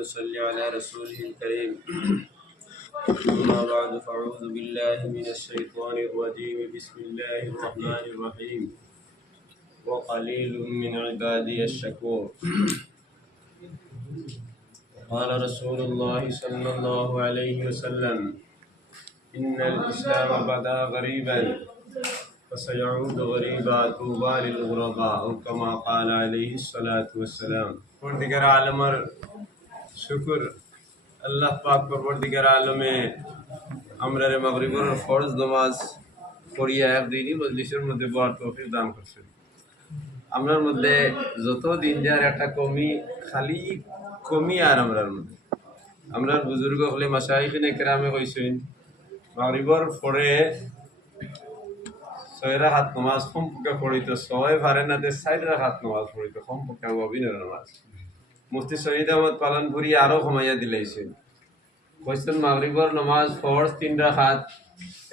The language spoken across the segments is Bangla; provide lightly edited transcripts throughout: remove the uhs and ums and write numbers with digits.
ونصلي على رسوله الكريم. أما بعد فأعوذ بالله من الشيطان الرجيم. بسم الله الرحمن الرحيم. وقليل من عبادي الشكور. قال رسول الله صلى الله عليه وسلم: إن الإسلام بدا غريبا فسيعود غريبا طوبى للغرباء أو كما قال عليه الصلاة والسلام. পরদিগার আলমের শুকর আল্লাহ পাক পরদিগার আলমে আমরা মাগরিবের ফরজ নামাজ পড়িয়া একদিনই মজলিসের মধ্যে বড় তৌফিক দান করছেন। আমরার মধ্যে যত দিন যার একটা খালি কমি আর আমরার বুজুর্গ হলে মাশাইখিনে কেরামে কইছেন মাগরিবের পরে 6 রাকাত নামাজ কমপক্ষে পড়িতো, 6 পারে না 4 রাকাত নামাজ পড়িতো কমপক্ষে ওয়াবিনের নামাজ। মুফতি শহীদ আহমদ পালনপুরি আরো কমাইয়া দিলাইছেন, কইছেন মাগরিবের নামাজ ফরজ 3 রাকাত,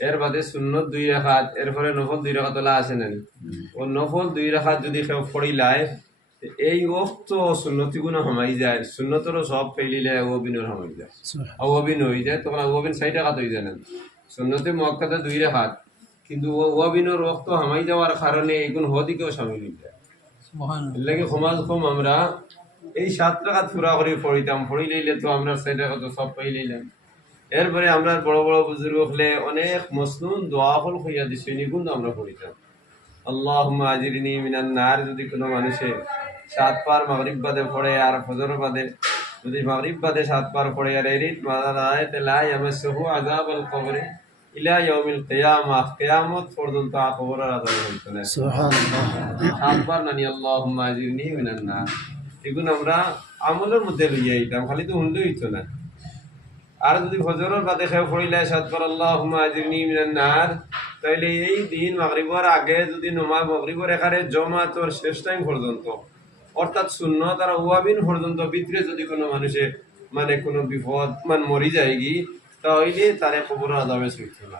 এর বাদে সুন্নত 2 রাকাত, এরপরে নফল 2 রাকাত আছে না, ও নফল 2 রাকাত যদি কেউ পড়িলায় এই ওক্ত সুন্নতি গুণ হামাই যায়, সুন্নতেরও সব ফেলিলে ওয়াবিনের হামাই যায়, ওয়াবিন হয়ে যায়, তখন ওয়াবিন 4 রাকাত হয়ে যায় না, সুন্নতে মুআক্কাদা 2 রাকাত, কিন্তু ওয়াবিনের ওক্ত হামাই যাওয়ার কারণে এগুন হদিকেও শামিল হয়ে যায়। এর সমাজ কম আমরা এই 7 রাকাত পুরা করে পড়িতাম, পড়ি লইলে তো আমরা 4 রাকাত সব পাই লইলাম। এরপরে আমরা বড় বড় বুজুর্গ হলে অনেক মসনুন দোয়া হল হইয়া দিছে, নিগুণ আমরা পড়িতাম। আল্লাহুম্মা আজিরনি মিনান নার যদি কোনো মানুষে 7 বার মাগরিব বাদে পড়ে আর ফজর বাদে যদি মাগরিব বাদে 7 বার পড়ে আর এরিত মাদারাতে লা ইয়ামাসহু আযাবাল কবরে ইলা ইয়াউমিল কিয়ামাহ, কিয়ামত পর্যন্ত কবরের আযাব হইতো না। সুবহানাল্লাহ। 7 বার নানি আল্লাহুম্মা আজিরনি মিনান নার এগুলো আমরা আমলের মধ্যে লইয়া আইতাম, খালি তো হুন্ডে হইতো না। আর যদি ফজরের বাদে কেউ পড়িলে 7 বার আল্লাহুম্মা আজিরনি মিনান নার, তাইলে এই দিন মাগরিবের আগে যদি নামাজ মাগরিবের এখানে জমাতর শেষ টাইম পর্যন্ত অর্থাৎ সুন্নত আর ওয়াবিন পর্যন্ত ভিতরে যদি কোনো মানুষে মানে কোনো বিপদ মরি যায় কি, তাহলে তারে কবরের আযাবে ছুঁইতো না।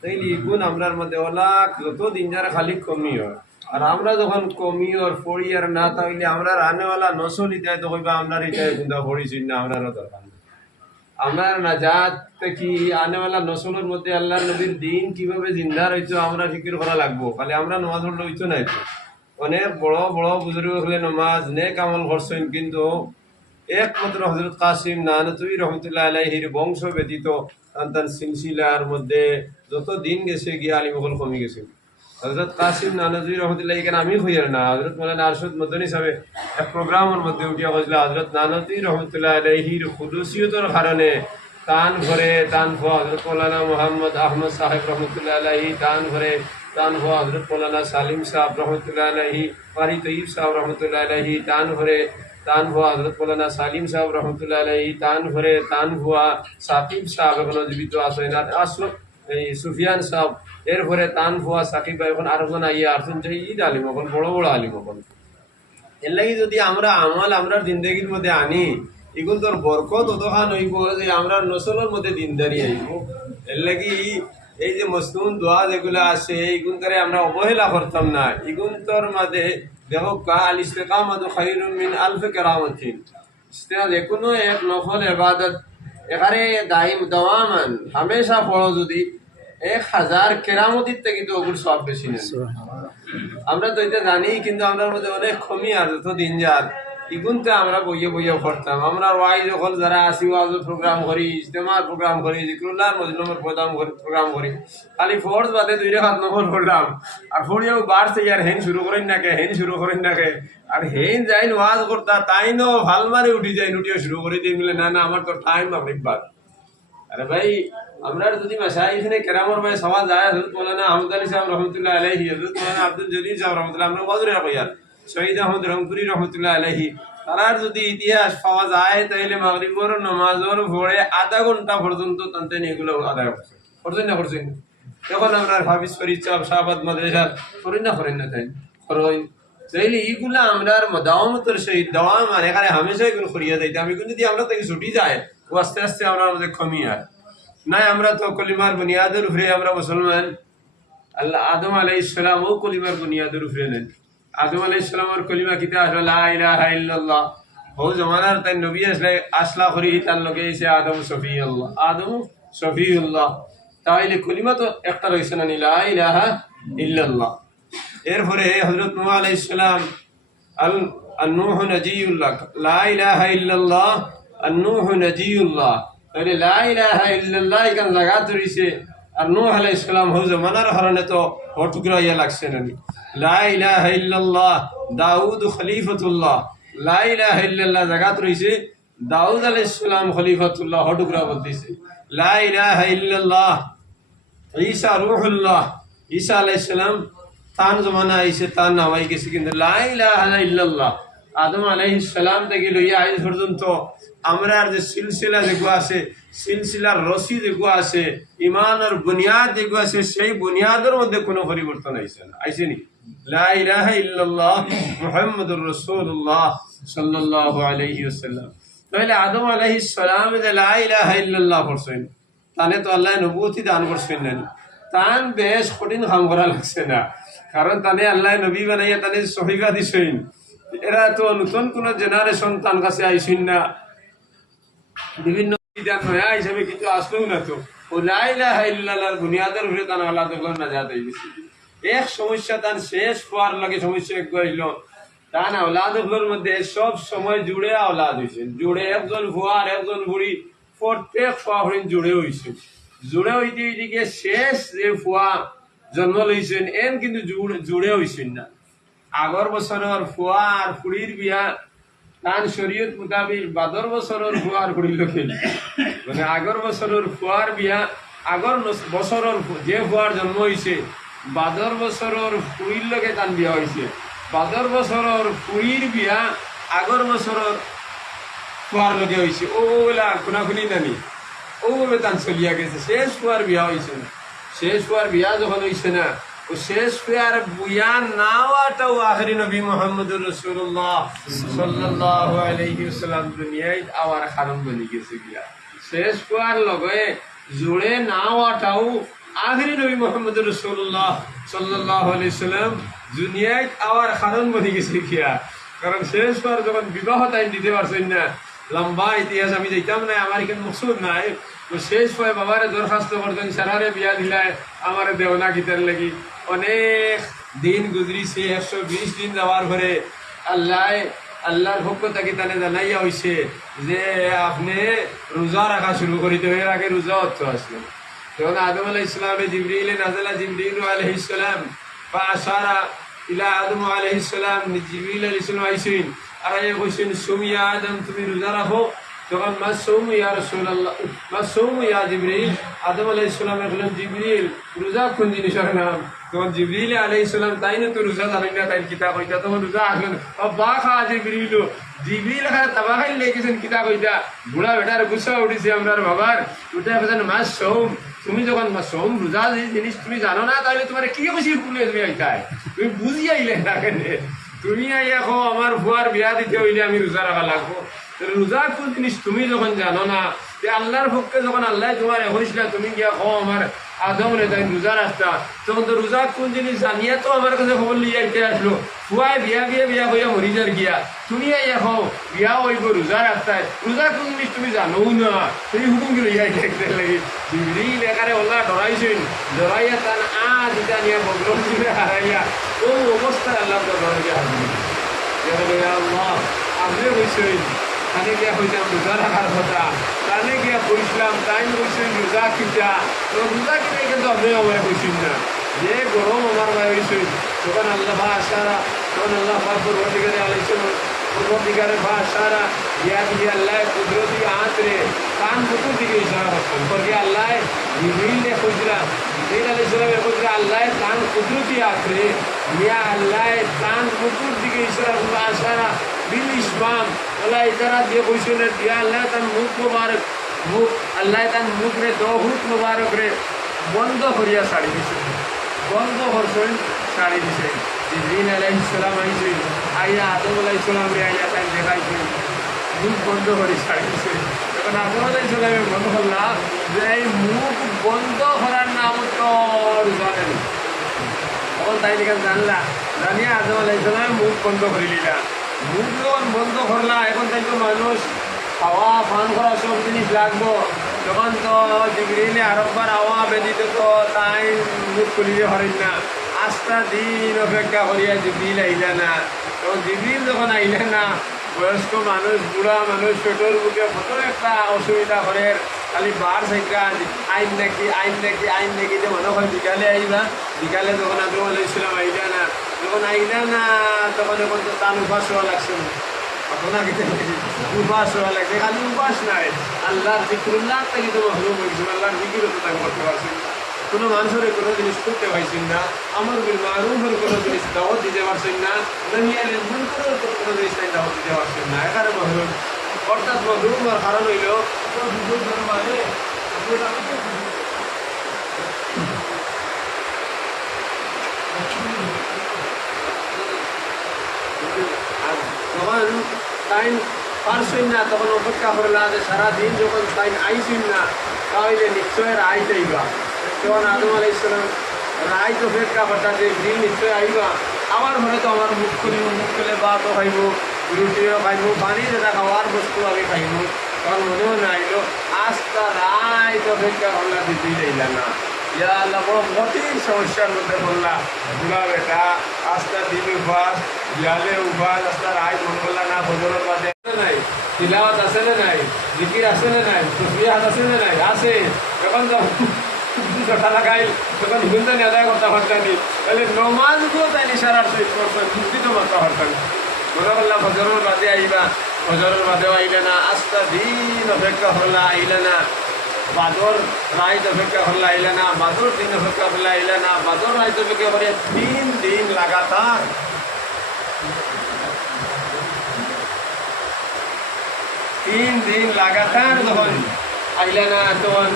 তাইলে এগুণ আমরার মধ্যে অলাক যত দিন যারা খালি কমি হয়, আর আমরা যখন কমি আর পড়ি আর না, তাহলে আমরা রানেওয়ালা নসল ইতায় তো কইবা আমরা ইতায় গুন্দা পড়িছি না, আমরারও দরকার নেই। আমরা নাজাত কি আনেওয়ালা নসলের মধ্যে আল্লাহ নবীর দিন কিভাবে জিন্দা রইতো আমরা ফিকির করা লাগবো, খালি আমরা নামাজ পড়লে হইতো না। অনেক বড় বড় বুজুর্গ হলে নামাজ নেক আমল করছেন, কিন্তু একমাত্র হযরত কাসিম নানতুই রহমতুল্লাহ আলাইহির বংশ ব্যতীত তার সিলসিলার মধ্যে যত দিন গেছে গিয়ে আলিমগল কমে গেছে। হযরত কাসিম নানতুই রহমতুল্লাহ এখানে আমি হইয়ার না, হযরত মাওলানা আরশদ মদনী সাহেব এক প্রোগ্রামের মধ্যে উঠিয়া কইছিল হযরত নানতুই রহমতুল্লাহ আলাইহির খুদুসিয়তের কারণে তান ঘরে তান হযরত মাওলানা মুহাম্মদ আহমদ সাহেব রহমতুল্লাহ আলাইহি, তান ঘরে তান হযরত মাওলানা সালিম সাহেব রহমতুল্লাহ আলাইহি, কারি তৈয়ব সাহেব রহমতুল্লাহ আলাইহি, তান ঘরে তান হুয়া হযরত মাওলানা সালিম সাহেব রহমতুল্লাহ আলাইহি, তান ঘরে তান হুয়া সাকিব সাহেব এখনো জীবিত আছেন, আর আসল এই সুফিয়ান সাহেব, এরপরে তান হুয়া সাকিব এখন আরেকজন আইয়া আসছেন যে ঈদ আলিম, এখন বড় বড় আলিম। এখন এর লাগি যদি আমরা আমল আমরা জিন্দগির মধ্যে আনি, এগুলো তোর বরকত অতখান হইব যে আমরা নসলের মধ্যে দিনদারি আইব। এর লাগি এই যে মসনুন দোয়া যেগুলো আছে এইগুলো তারে আমরা অবহেলা করতাম না। এগুলো তোর মাঝে দেখো আল ইস্তিকামাতু খায়রুম মিন আলফি কেরামতিন, যে কোনো এক নফল ইবাদত এখানে দাওয়ামান হামেশা পড়ো যদি 1000 কেরামতির থেকে কিন্তু ওগুলো সব বেশি নেই। আমরা তো এটা জানি, কিন্তু আমরা মধ্যে অনেক কমি আর যত দিন যার ইগুনতে আমরা বইয়ে বইয়ে পড়তাম। আমরা ওয়াইজ যখন যারা আসি ওয়াজ প্রোগ্রাম করি, ইজতেমার প্রোগ্রাম করি, জিকরুল্লাহ মজলুমের প্রোগ্রাম করি, খালি ফরজ বাদে 2 রাকাত নফল পড়লাম আর পড়িয়াও বাড়ছে আর হেন শুরু করেন নাকে আর হেন যাইন ওয়াজ করতা তাই নো ভাল মারে উঠি যাই, উঠিয়ে শুরু করে দিয়ে মিলে না আমার তো টাইম মাগরিব বাদ। আরে ভাই আমরা যদি মাশাইখিনে কেরামর ভাই সওয়া যায়, হযরত মাওলানা আহমদ আলী সাহেব রহমতুল্লাহ আলাইহি, হযরত মাওলানা আব্দুল জলিল সাহেব রহমতুল্লাহ, আমরা ওয়াজরে কইয়ার শহীদ আহমদ রংপুরি রহমতুল্লাহ আলাইহি, তারার যদি ইতিহাস পাওয়া যায় তাইলে মাগরিবের নামাজের পরে আধা ঘন্টা পর্যন্ত তানতেন এগুলো আদায় করছেন না করছেন। এখন আমরা হাফিজ ফরিদ সাহেব শাহবাদ মাদ্রাসা করেন না তাই করেন, তাইলে এইগুলা আমরা দাওয়ামতের সহিত দাওয়াম আর এখানে হামেশা এগুলো করিয়া যাইতে, আমি কিন্তু যদি আমরা থেকে ছুটি যায় ও আস্তে আস্তে আমরা মধ্যে কমি আর নাই। আমরা তো কলিমার বুনিয়াদের উপরে আমরা মুসলমান। আল্লাহ আদম আলাইহিস সালাম ও কলিমার বুনিয়াদের উপরে নেন। আদম আলাইহিস সালামের কলিমা কিতা আসলে লা ইলাহা ইল্লাল্লাহ, হো জমানার তাই নবী আসলা করি তার লগে এসে আদম শফিউল্লাহ, আদম শফিউল্লাহ। তাইলে কলিমা তো একটা রয়েছে না, লা ইলাহা ইল্লাল্লাহ। এরপরে হযরত নূহ আলাইহিস সালাম নূহ নজিউল্লাহ, লা ইলাহা ইল্লাল্লাহ নূহ নজিউল্লাহ। তাহলে লা ইলাহা ইল্লাল্লাহ এখান জায়গা রয়েছে, আর নূহ আলাইহিস সালাম হো জমানার কারণে তো হটুকরা ইয়া লাগছে না। লা ইলাহা ইল্লাল্লাহ দাউদ খলিফাতুল্লাহ, লা ইলাহা ইল্লাল্লাহ জায়গাত রয়েছে দাউদ আলাইহিস সালাম খলিফাতুল্লাহ, হটুকরা বলতেছে। লা ইলাহা ইল্লাল্লাহ ঈসা রূহুল্লাহ, ঈসা আলাইহিস সালাম তান জমানা আইছে, তার নাম আই গেছে। কিন্তু লা ইলাহা ইল্লাল্লাহ আদম আলাইহিস সালাম থেকে লইয়া আজ পর্যন্ত আমরা যে সিলসিলা যেগুলো আছে, সিলসিলার রশি যেগুলো আছে, ইমানের বুনিয়াদ যেগুলো আছে, সেই বুনিয়াদের মধ্যে কোনো পরিবর্তন আইছে না, আইছে নি? লা ইলাহা ইল্লাল্লাহ মুহাম্মাদুর রাসূলুল্লাহ সাল্লাল্লাহু আলাইহি ওয়াসাল্লাম। তাহলে আদম আলাইহিস সালাম যে লা ইলাহা ইল্লাল্লাহ পড়ছেন, তানে তো আল্লাহ নবুয়তি দান করছেন না, তান বেশ কঠিন কাম করা লাগছে না, কারণ তানে আল্লাহ নবী বানাইয়া তানে সহিফা দিছেন। এরা তো নতুন কোন জেনারেশন তার কাছে আইসেন না, বিভিন্ন নয়া হিসাবে কিছু আসলেও না। তো ও লা ইলাহা ইল্লাল্লাহর বুনিয়াদের উপরে তান আল্লাহ তখন নাজাত হয়ে গেছে। এক সমস্যা তার শেষ হওয়ার লাগে সমস্যা এক হইল, তান আওলাদগুলোর মধ্যে সব সময় জুড়ে আওলাদ হয়েছে, জুড়ে একজন ফুয়ার একজন বুড়ি, প্রত্যেক ফুয়া ফুড়ি জুড়ে হয়েছে। জুড়ে হইতে হইতে শেষ যে ফুয়া জন্ম লইছেন এন কিন্তু জুড়ে হইছেন না। আগর বছরের ফুয়া আর ফুড়ির বিয়া তান শরীয়ত মোতাবিক বাদর বছরের ফুয়ার ফুড়ির লোকে, মানে আগর বছরের ফুয়ার বিয়া আগর বছরের যে ফুয়ার জন্ম হয়েছে বাদর বছরের ফুড়ির লোকে তান বিয়া হয়েছে। বাদর বছরের ফুড়ির বিয়া আগর বছরের ফুয়ার লোকে হয়েছে। ওলা খুনাখুনি নানি ওভাবে তান চলিয়া গেছে। শেষ ফুয়ার বিয়া হয়েছে না, শেষ ফুয়ার বিয়া যখন হয়েছে না, ও শেষ ফুয়ার বুয়া নাওয়াটাও আখেরি নবী মুহাম্মদুর রাসূলুল্লাহ সাল্লাল্লাহু আলাইহি ওয়াসাল্লাম দুনিয়ায় আওয়ার কারণ বনি গেছে গিয়া। শেষ ফুয়ার লগে জুড়ে নাওয়াটাও আখেরি নবী মুহাম্মদুর রাসূলুল্লাহ সাল্লাল্লাহু আলাইহি ওয়াসাল্লাম দুনিয়ায় আওয়ার কারণ বনি গেছে গিয়া। কারণ শেষ ফুয়ার যখন বিবাহ টাইম দিতে পারছেন না, লম্বা ইতিহাস আমি যেতাম না, আমার এখানে মকসুদ নাই। তো শেষ হয় বাবারে দরখাস্ত করতেন, সারারে বিয়া দিলায় আমার দেওনা গীতার লাগি। অনেক দিন গুজরিছে, 120 দিন যাওয়ার পরে আল্লাহর পক্ষ থেকে তানে জানাইয়া হয়েছে যে আপনি রোজা রাখা শুরু করিতে। এর আগে রোজা অর্থ আসলো তখন আদম আলাইহিস সালামে জিবরিল নাযালা জিবরিল আলাইহিস সালাম ফাআশারা ইলা আদম আলাইহিস সালাম, জিবরিল আলাইহিস সালাম আইসেন আর এই কইছেন সুমিয়া আদম তুমি রোজা রাখো। তখন মাসুম ইয়া রাসূলুল্লাহ, মাসুম ইয়া জিবরিল, আদম আলাইহিস সালাম বললেন জিবরিল রোজা কোন জিনিসের নাম? তখন জিবরিল আলাইহিস সালাম তাই না তো রোজা জানেন না, তাই কিতাব কইতা। তখন রোজা আসলেন বা খা জিবরিল, জিবরিল খানে তাবা খাই লেগেছেন কিতাব কইতা। বুড়া বেটার গুছা উঠিছে আমরার বাবার, উঠে বলেন মাসুম তুমি যখন মাসুম রোজা জিনিস তুমি জানো না, তাহলে তোমার কি খুশি ফুলে তুমি আইতাই, তুমি বুঝি আইলে না কেন? তুমি আইয়া কো আমার ফুয়ার বিয়া দিতে হইলে আমি রোজা রাখা লাগবো। রোজা কোন জিনিস তুমি যখন জানো না, যে আল্লাহর পক্ষে যখন আল্লাহ তোমার হইছিল, তুমি গিয়া কো আমার আদম রে তাই রোজা রাখতা, তখন তো রোজা কোন জিনিস জানিয়া তো আমার কাছে খবর লিয়ে আইতে আসলো। ফুয়ায় বিয়া হইয়া মরি যার গিয়া, তুমি আইয়া কো বিয়া হইব রোজা রাখতাই, রোজা কোন জিনিস তুমি জানো না, তুমি হুকুম কি লইয়া দেখতে লাগে। জিবরিল একারে আল্লাহ ডরাইছেন, ডরাইয়া তার যেটা নিয়ে বগলম দিলে হারাইয়া ও অবস্থায় আল্লাহ ডরাইয়া আল্লাহ আপনি বলছেন তানে গিয়া হইতাম রোজা রাখার কথা, তানে গিয়া বইছিলাম তাই বলছেন রোজা কিটা। তো রোজা কিনে কিন্তু আপনি আমার বলছেন না, যে গরম আমার ভাই হয়েছেন। তখন আল্লাহ ভাষারা, তখন আল্লাহ পূর্বদিগারে আলাইছেন, পূর্বদিগারে ভাষারা ইয়া দিয়ে আল্লাহ কুদরতি আঁতরে কান মুকুর দিকে ইশারা করছেন। porque আল্লাহ জিবরিল নে কইছিলা, জিবরিল আলাইহিস সালামের কইছিলা আল্লাহ কান কুদরতি আঁতরে ইয়া আল্লাহ কান মুকুর দিকে ইশারা করছে। আশারা বিল ইসমাম আল্লাহ ইশারা দিয়ে কইছেন ইয়া আল্লাহ তার মুখ মুবারক, মুখ আল্লাহ তার মুখ রে দহুত মুবারক রে বন্ধ করিয়া ছাড়ি দিছেন, বন্ধ করছেন ছাড়ি দিছেন। জিবরিল আলাইহিস সালাম আইছেন, আইয়া আদম আলাইহিস সালাম রে আইয়া তাই দেখাইছেন, মুখ বন্ধ করে ছাড়ি দিছেন। তখন আদম আলাইহিস সালামের মনে হল যে এই মুখ বন্ধ করার নাম তো জানেন। তখন তাই দেখে জানলা, জানিয়া আদম আলাইহিস সালামের মুখ বন্ধ করে নিলা। মুখ যখন বন্ধ করলা এখন তাই তো মানুষ খাওয়া পান করা সব জিনিস লাগবো, তখন তো জিবরিলে আরেকবার আওয়া ব্যতীত তো তাই মুখ খুলিতে পারেন না। আস্তা দিন অপেক্ষা করিয়া জিবরিল আইলা না। তখন জিবরিল যখন আইলে না, বয়স্ক মানুষ, বুড়া মানুষ, পেটোর বুকে কত একটা অসুবিধা করে, খালি বার সাইকা আইন নাকি আইন নাকি আইন নাকি যে মনে হয় বিকালে আইবা। বিকালে যখন আদম আলাইহিস সালাম আইলা না, যখন আইলা না তখন এখন তো তার উপাস হওয়া লাগছে না, ঘটনা কিন্তু উপাস হওয়া লাগছে। খালি উপাস নাই, আল্লাহর জিক্রুল্লাহ থেকে তো মহরুম হয়েছে, আল্লাহর জিকিরও তো তাকে করতে পারছেন না। কোনো মানুষের কোনো জিনিস করতে পারছেন না, আমার মারুফের কোনো জিনিস দাওয়াত দিতে পারছেন না, নহিয়ালের মুনকারের কোনো জিনিস তাই দাওয়াত দিতে পারছেন না, এখানে মহরুম। অর্থাৎ মহরুম হওয়ার কারণ হইল যখন টাইম পারছেন না, তখন অপেক্ষা করলা যে সারাদিন যখন টাইম আইসেন না, তাহলে নিশ্চয় রায় যাইবা। তখন আদম আলাইহিস সালাম রায় তো অপেক্ষা করতা যে দিন নিশ্চয় আইবা। আমার ঘরে তো আমার মুখ খুলিব, মুখ খুলে ভাতও খাইব, রুটিও খাইব, পানি যেটা খাওয়ার বস্তু আগে খাইব। তখন মনেও না আইলো, আস্তা রায় তো অপেক্ষা করলা, দিতেই যাইলা না। ইয়া আল্লাহ, বড় কঠিন সমস্যার মধ্যে পড়লা। বুড়া বেটা আস্তা দিন উপাস, বিয়ালে উপাস, আস্তা রায় মন করলা না। ফজরের বাদে নাই, তিলাওয়াত আছে না নাই, জিকির আছে না নাই, তসবিহাত আছে না নাই, আছে। এখন তো জটা লাগাই তখন গুন্দানি আদায় করতে পারতানি, তাহলে নমাজগুলো তাই সারার সহিত করতেন, মুক্তি তো মারতে পারতাম। মনে করলাম ফজরের বাদে আইবা, ফজরের বাদেও আইলে না। আস্তা দিন অপেক্ষা হল্লা আইলে না। বাদর রায় অপেক্ষা হল্লা আইলে না। বাদর দিন অপেক্ষা হল্লা আইলে না। বাদর রায় অপেক্ষা করে 3 দিন লাগাতার, 3 দিন লাগাতার যখন আইলে না, তখন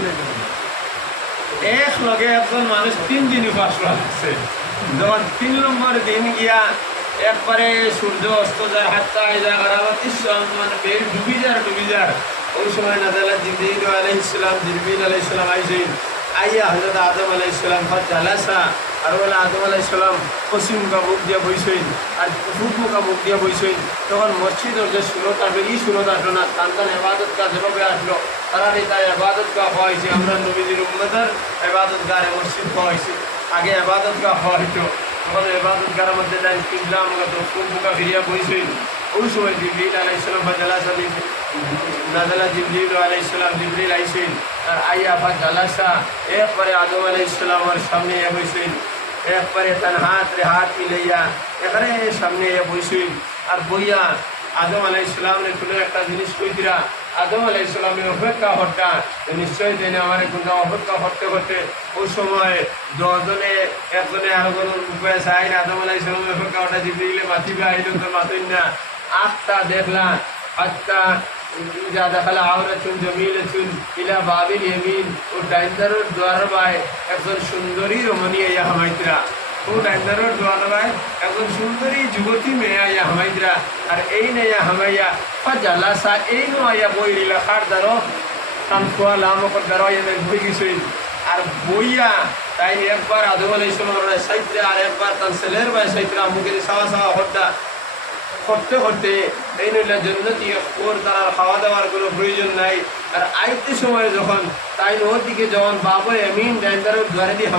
এক লগে একজন মানুষ 3 দিন উপাস লাগছে। যখন 3 নম্বর দিন গিয়া একবারে সূর্য অস্ত যায়, 7টা যায়, গারাবাতির মানে বের ডুবি যার ওই সময় নাজালা জিবরিল আলাইহিস সালাম, জিবরিল আলাইহিস সালাম আইসেন। আইয়া হযরত আদম আলাইহিস সালাম ফাজালাসা, আর বলে আদম আলাইহিস সালাম পশ্চিম মুখা মুখ দিয়ে বইসেন, আর পূর্ব মুখা মুখ দিয়ে বইসেন। তখন মসজিদের যে সুরত আসবে, এই সুরত আসলো না, তার এবাদত কাজ যেভাবে আসলো, তারা তাই এবাদত গা হওয়াইছে। আমরা নবীজির উম্মতের এবাদত গারে মসজিদ হওয়াইছে, আগে এবাদত গা হওয়াইতো। তখন এবাদত গারের মধ্যে যাই কিবলা আমাকে তো পূর্ব মুখা ফিরিয়া বইসেন। ওই সময় জিবরিল আলাইহিস সালাম ফাজালাসা নাজালা জিবরিল আলাইহিস সালাম, জিবরিল আইসেন। আর আইয়া ফাজালাসা একবারে আদম আলাইহিস সালামের সামনে বইসেন, একবারে তার হাত মিলাইয়া এখানে সামনে বইসেন। আর বইয়া আদম আলাইহিস সালামের কোনো একটা জিনিস কইতিরা, আদম আলাইহিস সালামের অপেক্ষা হত্যা নিশ্চয় দেনে আমার কিন্তু অপেক্ষা করতে করতে ওই সময় 10 জনে একজনে আরো কোনো উপায় চাই না। আদম আলাইহিস সালামের অপেক্ষা হত্যা জিবরিলে মাতিবে, আইলো তো মাতেন না। আটটা দেখলা, আটটা যা দেখালা আওরাতুন জমিলাতুন ইলা বাবিল ইয়ামিন, ও ডাইন্দারের দ্বার বাই একজন সুন্দরী রমণী আইয়া হামাইতরা। ও ডাইন্দারের দ্বার বাই একজন সুন্দরী যুবতী মেয়ে আইয়া হামাইতরা। আর এই নেয়া হামাইয়া ফাজালাসা, এই নো আইয়া বই লীলা খাট দারো কান খোয়া লামকর দারো আইয়া বই গেছই। আর বইয়া তাই একবার আদম আলাইহিস সালামের সাইতরা, আর একবার তার ছেলের বাই সাইতরা, মুখে সাওয়া সাওয়া হত্যা করতে করতে এই নইলা জন্নতি ওর তার খাওয়া দাওয়ার কোনো প্রয়োজন নাই। আর আইতে সময় যখন তাই ওদিকে যখন বাবু এমিন ডাইন্দারের দ্বারে দিয়ে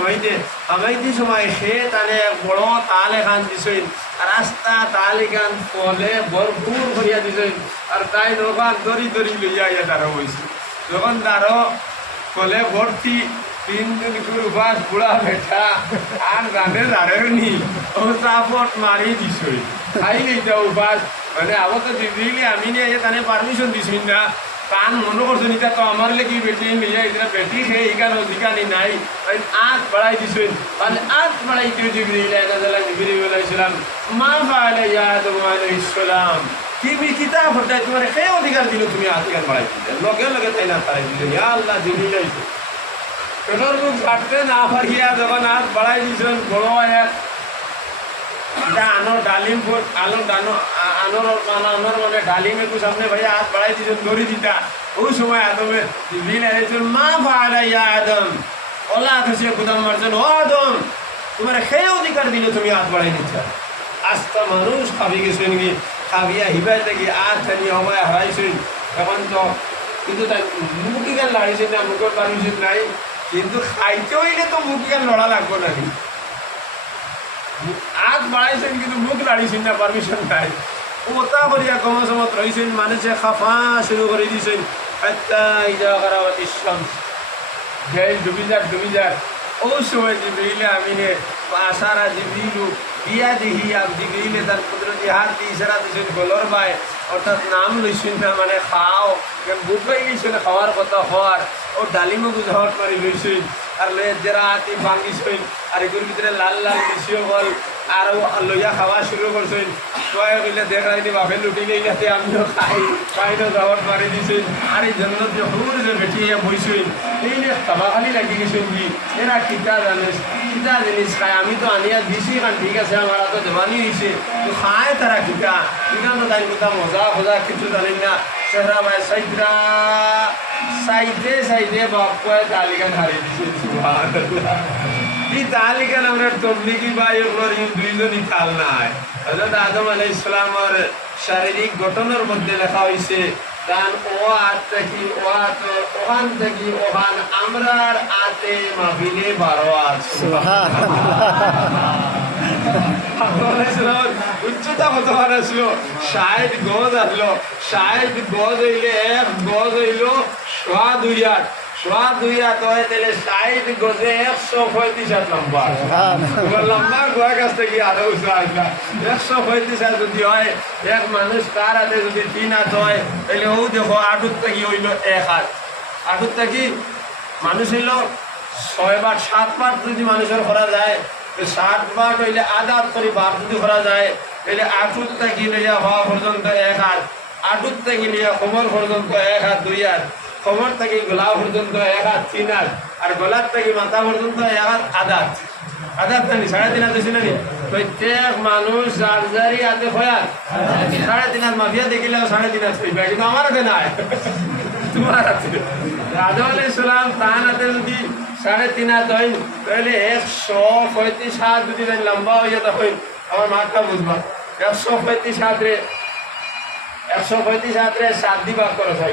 হামাইতে সময় সে তানে বড় তাল এখান দিছেন, আর রাস্তা তাল এখান ফলে ভরপুর করিয়া দিছেন। আর তাই নৌকান দড়ি লইয়া ইয়া তারা হয়েছে। যখন তারও ফলে ভর্তি 3 দিন উপাস, বুড়া বেটা আর রানে দাঁড়েও নি, ও চাপট মারি দিছই খাই এইটা উপাস। মানে আবার তো দিদিলে আমি নিয়ে তানে পারমিশন দিছিস না, কান মনে করছেন এটা তো আমার লেগে বেটি নিয়ে এটা বেটি খেয়ে এখানে অধিকারী নাই, আঁক বাড়াই দিছেন। তাহলে আঁক বাড়াই কেউ জিবরিল আলাইহিস সালাম মা ফাআলা ইয়া আদম আলাইহিস সালাম, কি কিতাব হতে তোমার কে অধিকার দিল, তুমি অধিকার বাড়াই দিলে লগে লগে তাই না তারাই দিলেন। ইয়া আল্লাহ, জিবরিল আইছে পেটর মুখ কাটতে না পারিয়া যখন হাত বাড়াই দিয়েছেন, বড় এক আনোর ডালিম আনোর মানে ডালিম একটু সামনে ভাইয়া হাত বাড়াই দিয়েছেন দড়ি দিতা। ওই সময় আদমে জিবরিল আলাইহিস মা ফাআলা ইয়া আদম, ওলা কাছে কুদাম মারছেন, ও আদম তোমার সেই অধিকার দিলে তুমি হাত বাড়াই দিচ্ছ। আস্তা মানুষ ভাবি গেছেন কি খাবিয়া হিবাই থাকি আর থাকি সময় হারাইছেন এখন তো কিন্তু তাই মুখ ইগান লাড়িছেন না মুখের পারমিশন নাই কিন্তু খাইতে হইলে তো মুখ ইগান লড়া লাগবো নাকি আজ বাড়াইছেন কিন্তু মুখ লাড়িছেন না পারমিশন নাই ওটা করিয়া কমসমত রয়েছেন মানুষে খাফা শুরু করে দিয়েছেন একটা ইজা করা ইসলাম জেল ডুবি যাক ও সময় জিবরিলে আমিনে আশারা জিবরিলু বিয়া দিহি আব জিবরিলে তার কুদরতি হাত দিয়ে ইশারা দিয়েছেন গলর বাই অর্থাৎ নাম লইছেন না মানে খাও বুক পাই গেছিল খাওয়ার কথা হওয়ার ও ডালিমও বুঝাওয়ার পারি লইছেন আর লয়ে জেরা হাতি ভাঙিছেন আর এগুলোর ভিতরে লাল লাল মিশিও গল আর লইয়া খাওয়া শুরু করছেন সবাই কইলে দেখাইনি বাপে লুটি নেই যাতে আমিও খাই না যাওয়ার পারি দিছেন আর এই জন্য যে হুর যে বেঠিয়ে বইছেন এই যে খালি লাগি গেছেন কি এরা কিতা জিনিস খায় আমি তো আনিয়া দিছি কারণ ঠিক আছে আমার তো দেওয়ানি হয়েছে তো খায় তারা কিতা কিনা তো তাই কোথা মজা ফজা কিছু জানেন না চেহারা ভাই সাইডে বাপ কয়ে তালিকান হারিয়ে দিছে এই তালিকান আমরা তবলিগি বা এগুলোর দুইজনই খাল নাই হযরত আদম আলাইহিস সালামের শারীরিক গঠনের মধ্যে লেখা হয়েছে কারণ ওখান থেকে ওখান আমরার আতে মাহফিলে 12 আছে উচ্চতা কত আসলো 60 গজ আসলো 60 গজ হইলে 1 গজ হইল 2.5 হয় তাহলে 60 গজে 135 লম্বা লম্বা গোয়া কাছ থেকে আরো উঁচু আসলা 135 যদি হয় এক মানুষ তার হাতে যদি 3 হাত হয় তাহলে ও দেখো আটুর থেকে হইল 1 হাত আটুর থেকে মানুষ হইল 6 বার 7 বার যদি মানুষের করা যায় 60 বার হইলে আধা করে বার যদি করা যায় তাহলে আটুর থেকে লইয়া হওয়া পর্যন্ত 1 হাত আটুর থেকে লইয়া কোমর পর্যন্ত 1 হাত 2 হাত কোমর থেকে গলা পর্যন্ত 1 হাত 3 হাত আর গলার থেকে মাথা পর্যন্ত 1 হাত আধা হাত নানি 3.5 হাত হয়েছে নানি প্রত্যেক মানুষ যার হাতে হয়া 3.5 হাত মাফিয়া দেখিলে 3.5 হাত হইবে কিন্তু আমার হাতে নাই তোমার হাতে আদম আলাইহিস সালাম তার হাতে যদি 3.5 হাত হয় তাহলে 135 হাত যদি লম্বা হয়ে তখন আমার মাথা বুঝবা 135 হাত রে 7 দিয়ে ভাগ করা যায়